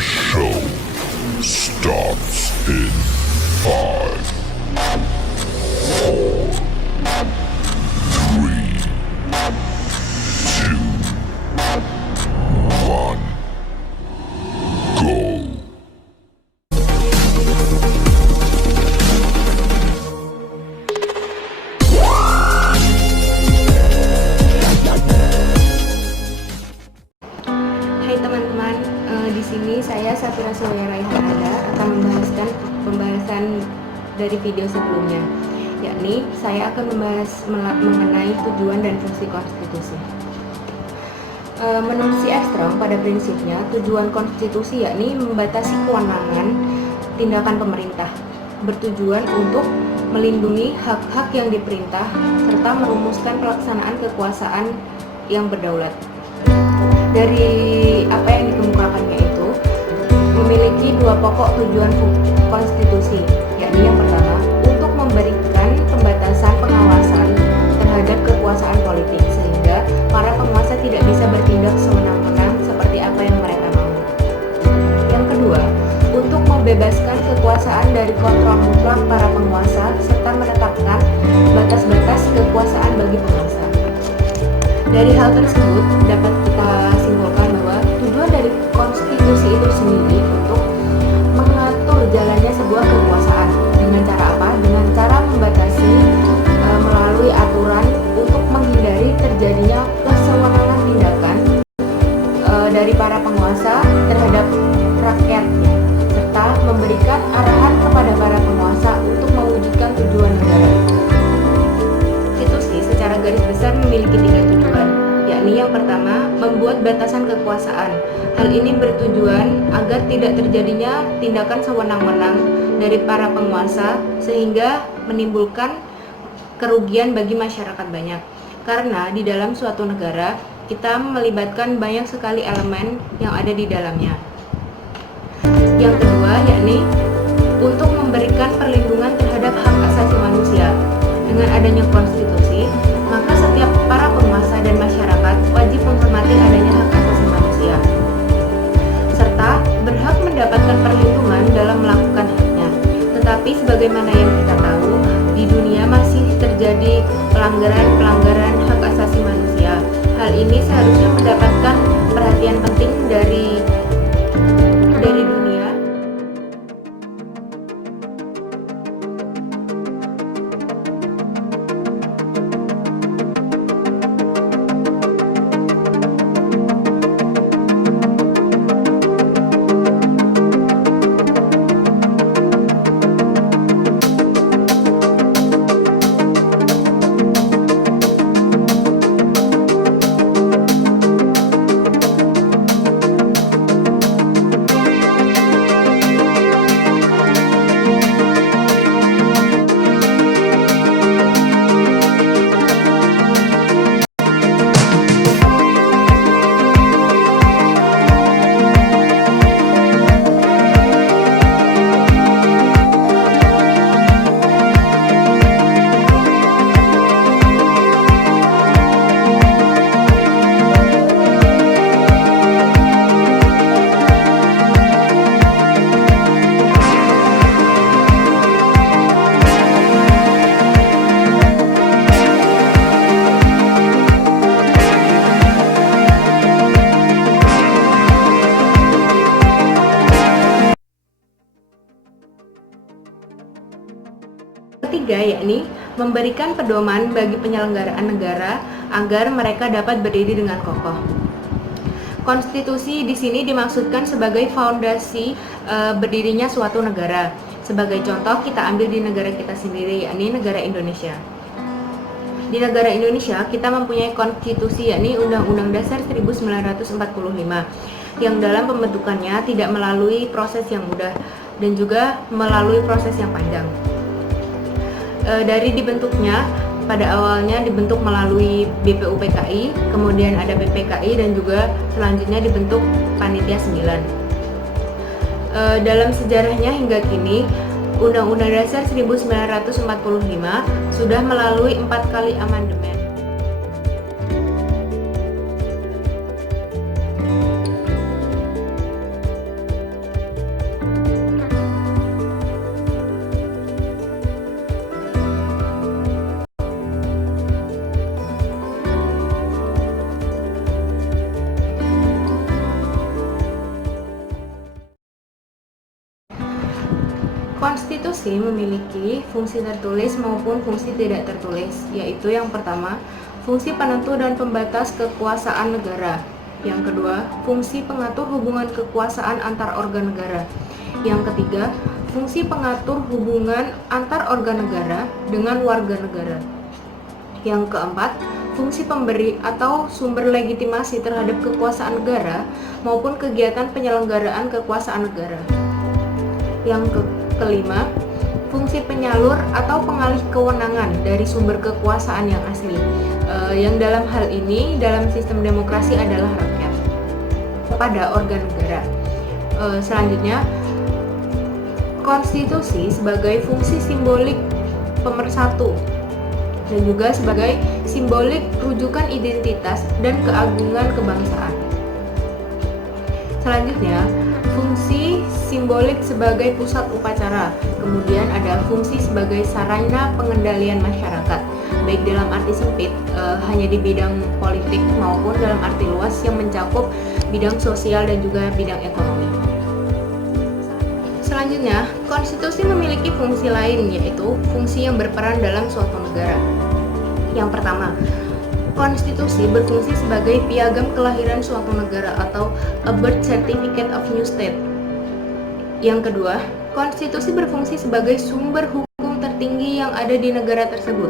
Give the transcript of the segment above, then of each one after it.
show starts in 5, 4, 3, 2, 1, go. Hai teman-teman, di sini saya Safira Sulya Raihanada akan membahaskan pembahasan dari video sebelumnya, yakni saya akan membahas mengenai tujuan dan fungsi konstitusi. Menurut si Armstrong, pada prinsipnya tujuan konstitusi yakni membatasi kewenangan tindakan pemerintah, bertujuan untuk melindungi hak-hak yang diperintah serta merumuskan pelaksanaan kekuasaan yang berdaulat. Dari apa yang dikemukakannya itu memiliki dua pokok tujuan konstitusi, yakni yang pertama untuk memberikan pembatasan pengawasan terhadap kekuasaan politik sehingga para penguasa tidak bisa bertindak sewenang-wenang seperti apa yang mereka mau. Yang kedua, untuk membebaskan kekuasaan dari kontrol mutlak para penguasa serta menetapkan batas-batas kekuasaan bagi penguasa. Dari hal tersebut dapat kita simpulkan bahwa tujuan dari konstitusi itu sendiri untuk mengatur jalannya sebuah kekuasaan. Dengan cara apa? Dengan cara membatasi melalui aturan untuk menghindari terjadinya kesewenangan tindakan dari para penguasa terhadap rakyatnya, serta memberikan arahan kepada para penguasa untuk mewujudkan tujuan negara. Konstitusi secara garis besar memiliki tiga tujuan, yakni yang pertama, membuat batasan kekuasaan. Hal ini bertujuan agar tidak terjadinya tindakan sewenang-wenang dari para penguasa sehingga menimbulkan kerugian bagi masyarakat banyak. Karena di dalam suatu negara, kita melibatkan banyak sekali elemen yang ada di dalamnya. Yang kedua, yakni untuk memberikan perlindungan terhadap hak asasi manusia. Dengan adanya konstitusi, maka setiap para penguasa dan masyarakat wajib menghormati adanya hak asasi manusia, serta berhak mendapatkan perlindungan dalam melakukan haknya. Tetapi sebagaimana yang kita tahu, di dunia masih terjadi pelanggaran hak asasi manusia. Hal ini seharusnya mendapatkan perhatian penting dari dunia. Ketiga, yakni memberikan pedoman bagi penyelenggaraan negara agar mereka dapat berdiri dengan kokoh. Konstitusi di sini dimaksudkan sebagai fondasi berdirinya suatu negara. Sebagai contoh, kita ambil di negara kita sendiri, yakni negara Indonesia. Di negara Indonesia, kita mempunyai konstitusi, yakni Undang-Undang Dasar 1945, yang dalam pembentukannya tidak melalui proses yang mudah dan juga melalui proses yang panjang. Dari dibentuknya, pada awalnya dibentuk melalui BPUPKI, kemudian ada PPKI dan juga selanjutnya dibentuk Panitia 9. Dalam sejarahnya hingga kini, Undang-Undang Dasar 1945 sudah melalui 4 kali amandemen. Konstitusi memiliki fungsi tertulis maupun fungsi tidak tertulis, yaitu yang pertama, fungsi penentu dan pembatas kekuasaan negara. Yang kedua, fungsi pengatur hubungan kekuasaan antar organ negara. Yang ketiga, fungsi pengatur hubungan antar organ negara dengan warga negara. Yang keempat, fungsi pemberi atau sumber legitimasi terhadap kekuasaan negara maupun kegiatan penyelenggaraan kekuasaan negara. Yang kelima, fungsi penyalur atau pengalih kewenangan dari sumber kekuasaan yang asli, yang dalam hal ini dalam sistem demokrasi adalah rakyat, kepada organ negara. Selanjutnya, konstitusi sebagai fungsi simbolik pemersatu dan juga sebagai simbolik rujukan identitas dan keagungan kebangsaan. Selanjutnya, fungsi simbolik sebagai pusat upacara, kemudian ada fungsi sebagai sarana pengendalian masyarakat, baik dalam arti sempit hanya di bidang politik maupun dalam arti luas yang mencakup bidang sosial dan juga bidang ekonomi. Selanjutnya, konstitusi memiliki fungsi lain, yaitu fungsi yang berperan dalam suatu negara. Yang pertama, konstitusi berfungsi sebagai piagam kelahiran suatu negara atau a birth certificate of new state. Yang kedua, konstitusi berfungsi sebagai sumber hukum tertinggi yang ada di negara tersebut.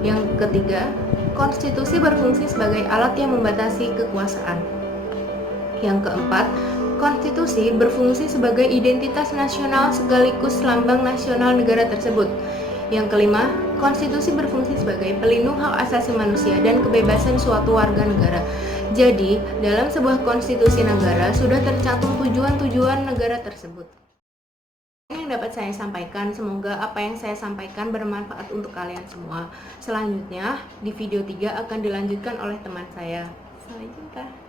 Yang ketiga, konstitusi berfungsi sebagai alat yang membatasi kekuasaan. Yang keempat, konstitusi berfungsi sebagai identitas nasional sekaligus lambang nasional negara tersebut. Yang kelima, konstitusi berfungsi sebagai pelindung hak asasi manusia dan kebebasan suatu warga negara. Jadi, dalam sebuah konstitusi negara sudah tercantum tujuan-tujuan negara tersebut. Yang dapat saya sampaikan, semoga apa yang saya sampaikan bermanfaat untuk kalian semua. Selanjutnya, di video 3 akan dilanjutkan oleh teman saya. Sampai jumpa.